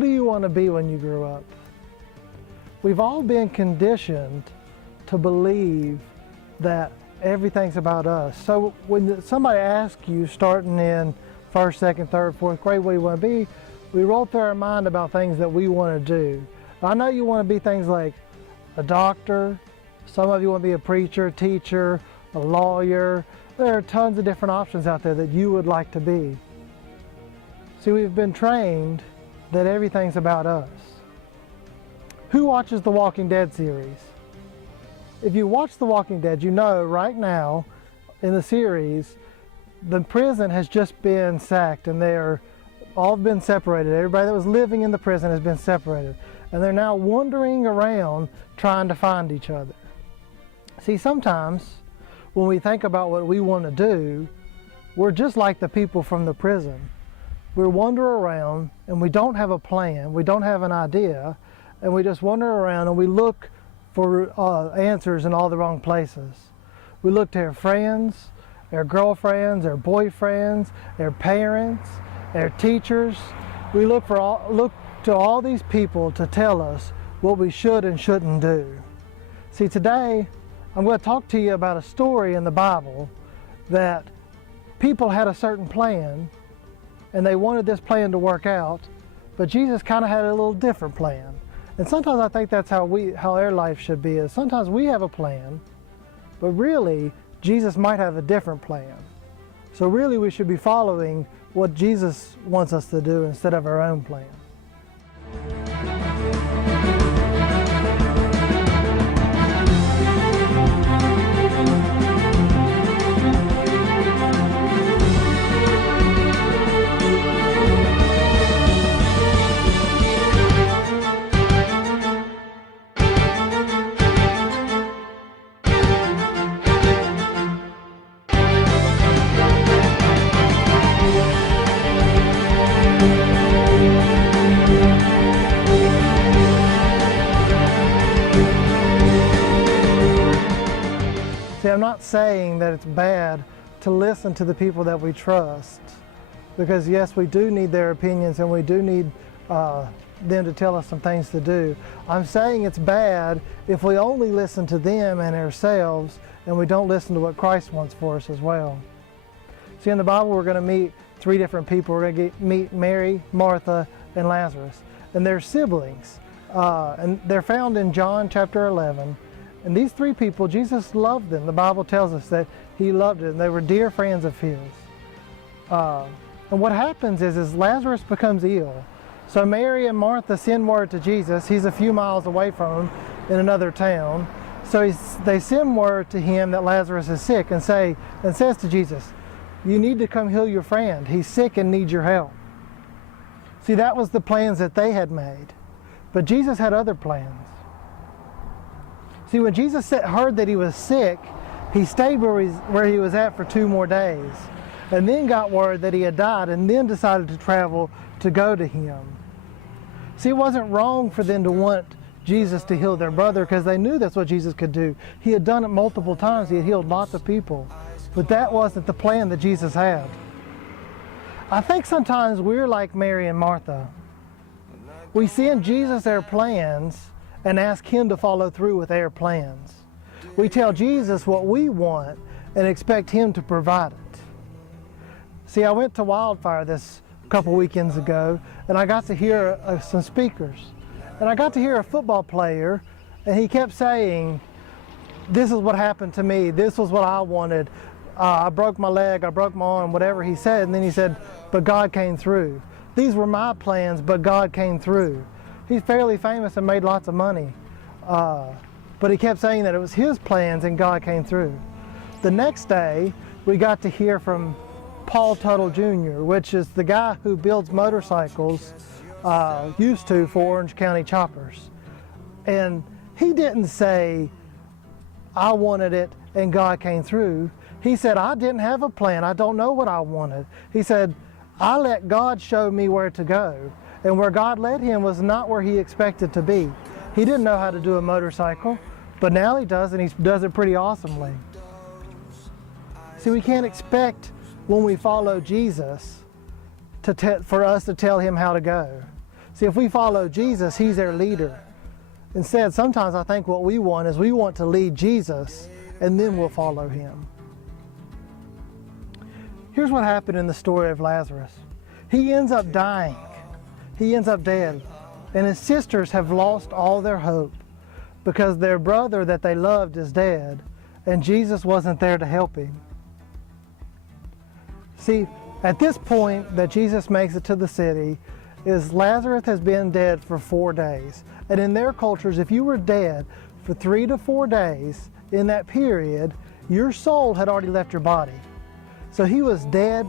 What do you want to be when you grow up? We've all been conditioned to believe that everything's about us. So when somebody asks you, starting in first, second, third, fourth grade, what do you want to be? We roll through our mind about things that we want to do. I know you want to be things like a doctor. Some of you want to be a preacher, a teacher, a lawyer. There are tons of different options out there that you would like to be. See, we've been trained that everything's about us. Who watches the Walking Dead series? If you watch The Walking Dead, you know right now in the series, the prison has just been sacked and they're all been separated. Everybody that was living in the prison has been separated. And they're now wandering around trying to find each other. See, sometimes when we think about what we want to do, we're just like the people from the prison. We wander around and we don't have a plan, we don't have an idea, and we just wander around and we look for answers in all the wrong places. We look to our friends, our girlfriends, our boyfriends, our parents, our teachers. We look to all these people to tell us what we should and shouldn't do. See, today I'm going to talk to you about a story in the Bible that people had a certain plan and they wanted this plan to work out, but Jesus kind of had a little different plan. And sometimes I think that's how our life should be, is sometimes we have a plan, but really Jesus might have a different plan. So really we should be following what Jesus wants us to do instead of our own plan. See, I'm not saying that it's bad to listen to the people that we trust, because yes, we do need their opinions and we do need them to tell us some things to do. I'm saying it's bad if we only listen to them and ourselves and we don't listen to what Christ wants for us as well. See, in the Bible we're going to meet three different people. We're going to meet Mary, Martha, and Lazarus, and they're siblings, and they're found in John chapter 11. And these three people, Jesus loved them. The Bible tells us that he loved them. They were dear friends of his. And what happens is Lazarus becomes ill. So Mary and Martha send word to Jesus. He's a few miles away from them in another town. So they send word to him that Lazarus is sick and says to Jesus, you need to come heal your friend. He's sick and needs your help. See, that was the plans that they had made. But Jesus had other plans. See, when Jesus heard that he was sick, he stayed where he was at for 2 more days, and then got word that he had died, and then decided to travel to go to him. See, it wasn't wrong for them to want Jesus to heal their brother, because they knew that's what Jesus could do. He had done it multiple times. He had healed lots of people. But that wasn't the plan that Jesus had. I think sometimes we're like Mary and Martha. We send Jesus our plans and ask him to follow through with our plans. We tell Jesus what we want and expect him to provide it. See, I went to Wildfire this couple weekends ago, and I got to hear some speakers. And I got to hear a football player, and he kept saying, this is what happened to me, this was what I wanted, I broke my leg, I broke my arm, whatever he said. And then he said, but God came through. These were my plans, but God came through. He's fairly famous and made lots of money. But he kept saying that it was his plans and God came through. The next day, we got to hear from Paul Tuttle Jr., which is the guy who builds motorcycles, used to, for Orange County choppers. And he didn't say, I wanted it and God came through. He said, I didn't have a plan. I don't know what I wanted. He said, I let God show me where to go. And where God led him was not where he expected to be. He didn't know how to do a motorcycle, but now he does, and he does it pretty awesomely. See, we can't expect when we follow Jesus for us to tell him how to go. See, if we follow Jesus, He's our leader. Instead, sometimes I think what we want is we want to lead Jesus, and then we'll follow Him. Here's what happened in the story of Lazarus. He ends up dying. He ends up dead. And his sisters have lost all their hope because their brother that they loved is dead, and Jesus wasn't there to help him. See, at this point that Jesus makes it to the city, is Lazarus has been dead for 4 days. And in their cultures, if you were dead for 3 to 4 days in that period, your soul had already left your body. So he was dead.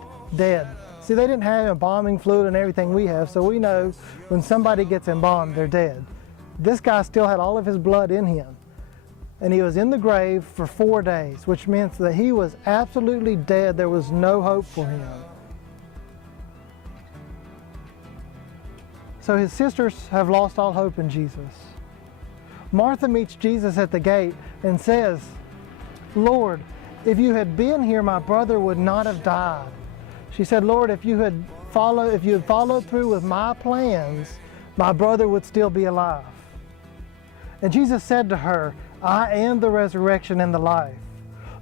See, they didn't have embalming fluid and everything we have, so we know when somebody gets embalmed, they're dead. This guy still had all of his blood in him. And he was in the grave for 4 days, which means that he was absolutely dead. There was no hope for him. So his sisters have lost all hope in Jesus. Martha meets Jesus at the gate and says, "Lord, if you had been here, my brother would not have died." She said, "Lord, if you had followed through with my plans, my brother would still be alive." And Jesus said to her, "I am the resurrection and the life.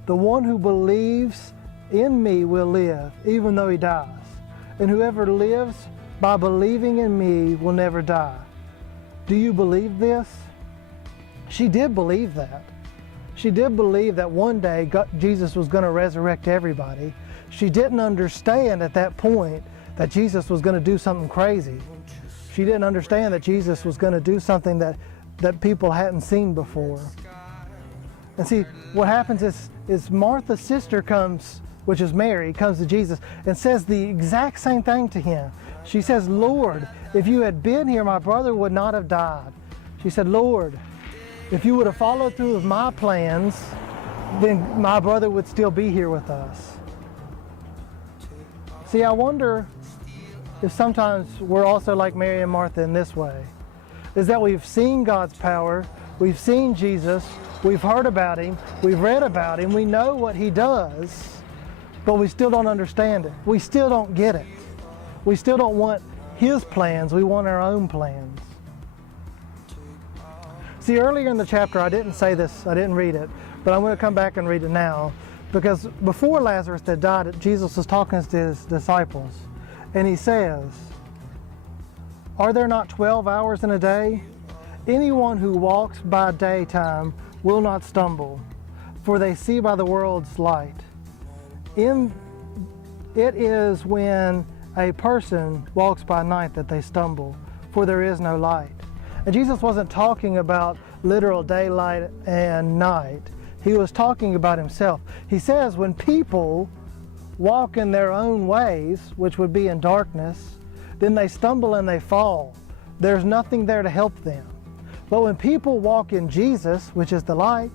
The one who believes in me will live, even though he dies. And whoever lives by believing in me will never die." Do you believe this? She did believe that. She did believe that one day Jesus was going to resurrect everybody. She didn't understand at that point that Jesus was going to do something crazy. She didn't understand that Jesus was going to do something that people hadn't seen before. And see, what happens is Martha's sister comes, which is Mary, comes to Jesus and says the exact same thing to him. She says, "Lord, if you had been here, my brother would not have died." She said, "Lord, if you would have followed through with my plans, then my brother would still be here with us." See, I wonder if sometimes we're also like Mary and Martha in this way, is that we've seen God's power, we've seen Jesus, we've heard about Him, we've read about Him, we know what He does, but we still don't understand it. We still don't get it. We still don't want His plans, we want our own plans. See, earlier in the chapter, I didn't say this, I didn't read it, but I'm going to come back and read it now, because before Lazarus had died, Jesus was talking to His disciples, and He says, "Are there not 12 hours in a day? Anyone who walks by daytime will not stumble, for they see by the world's light. It is when a person walks by night that they stumble, for there is no light." And Jesus wasn't talking about literal daylight and night. He was talking about Himself. He says when people walk in their own ways, which would be in darkness, then they stumble and they fall. There's nothing there to help them. But when people walk in Jesus, which is the light,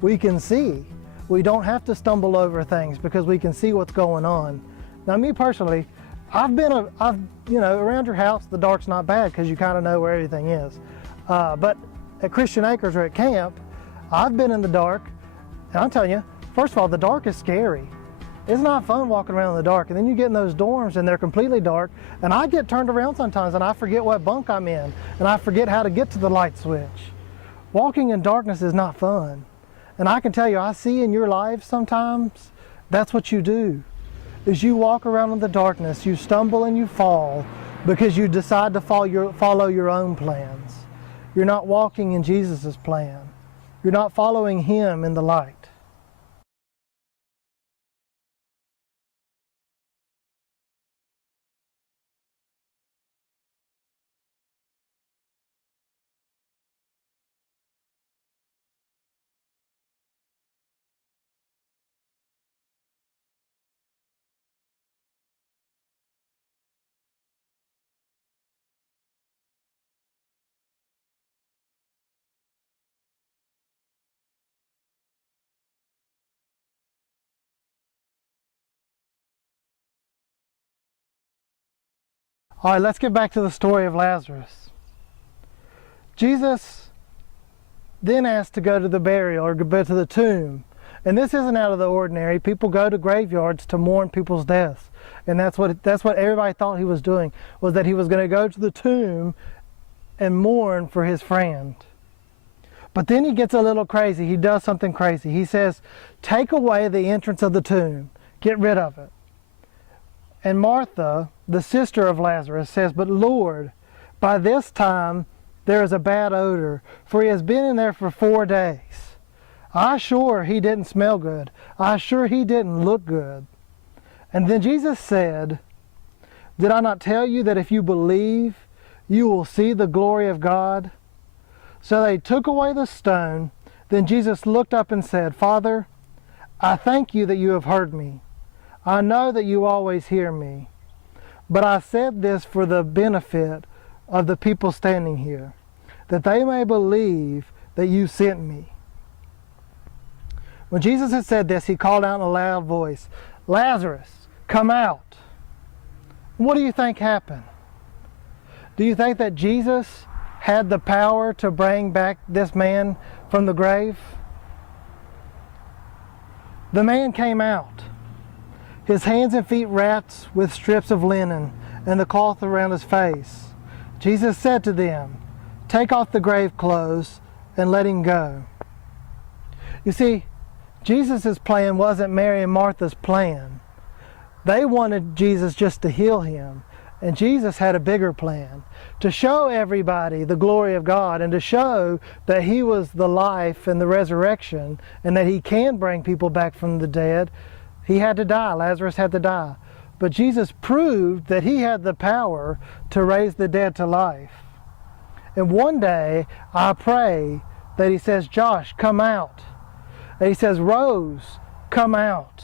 we can see. We don't have to stumble over things because we can see what's going on. Now, me personally, I've around your house, the dark's not bad because you kind of know where everything is. But at Christian Acres or at camp, I've been in the dark, and I'm telling you, first of all, the dark is scary. It's not fun walking around in the dark, and then you get in those dorms and they're completely dark, and I get turned around sometimes and I forget what bunk I'm in, and I forget how to get to the light switch. Walking in darkness is not fun. And I can tell you, I see in your life sometimes, that's what you do. Is you walk around in the darkness, you stumble and you fall because you decide to follow your own plans. You're not walking in Jesus' plan. You're not following Him in the light. All right, let's get back to the story of Lazarus. Jesus then asked to go to the burial or go to the tomb. And this isn't out of the ordinary. People go to graveyards to mourn people's deaths. And that's what everybody thought He was doing, was that He was going to go to the tomb and mourn for his friend. But then he gets a little crazy. He does something crazy. He says, take away the entrance of the tomb. Get rid of it. And Martha, the sister of Lazarus, says, but Lord, by this time there is a bad odor, for he has been in there for 4 days. I sure he didn't smell good. I sure he didn't look good. And then Jesus said, did I not tell you that if you believe, you will see the glory of God? So they took away the stone. Then Jesus looked up and said, Father, I thank you that you have heard me. I know that you always hear me. But I said this for the benefit of the people standing here, that they may believe that you sent me. When Jesus had said this, he called out in a loud voice, Lazarus, come out. What do you think happened? Do you think that Jesus had the power to bring back this man from the grave? The man came out, his hands and feet wrapped with strips of linen and the cloth around his face. Jesus said to them, take off the grave clothes and let him go. You see, Jesus' plan wasn't Mary and Martha's plan. They wanted Jesus just to heal him. And Jesus had a bigger plan, to show everybody the glory of God and to show that he was the life and the resurrection and that he can bring people back from the dead. He had to die. Lazarus had to die. But Jesus proved that he had the power to raise the dead to life. And one day, I pray that he says, Josh, come out. And he says, Rose, come out.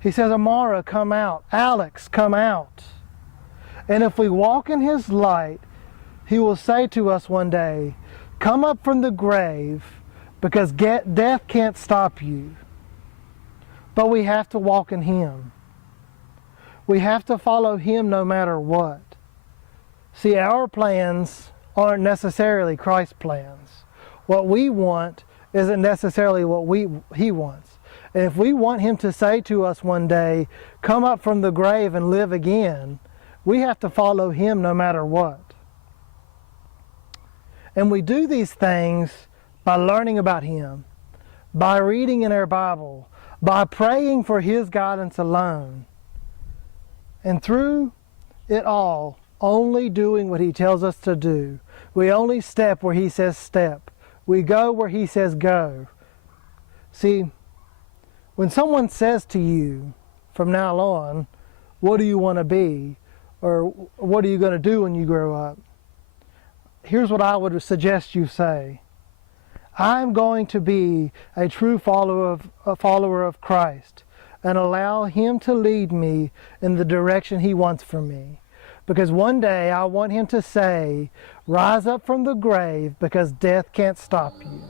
He says, Amara, come out. Alex, come out. And if we walk in his light, he will say to us one day, come up from the grave, because death can't stop you. But we have to walk in him. We have to follow him no matter what. See, our plans aren't necessarily Christ's plans. What we want isn't necessarily what he wants. And if we want him to say to us one day, come up from the grave and live again, we have to follow him no matter what. And we do these things by learning about him, by reading in our Bible, by praying for his guidance alone. And through it all, only doing what he tells us to do. We only step where he says step. We go where he says go. See, when someone says to you from now on, what do you want to be? Or what are you going to do when you grow up? Here's what I would suggest you say. I'm going to be a true follower of Christ and allow him to lead me in the direction he wants for me. Because one day I want him to say, rise up from the grave because death can't stop you.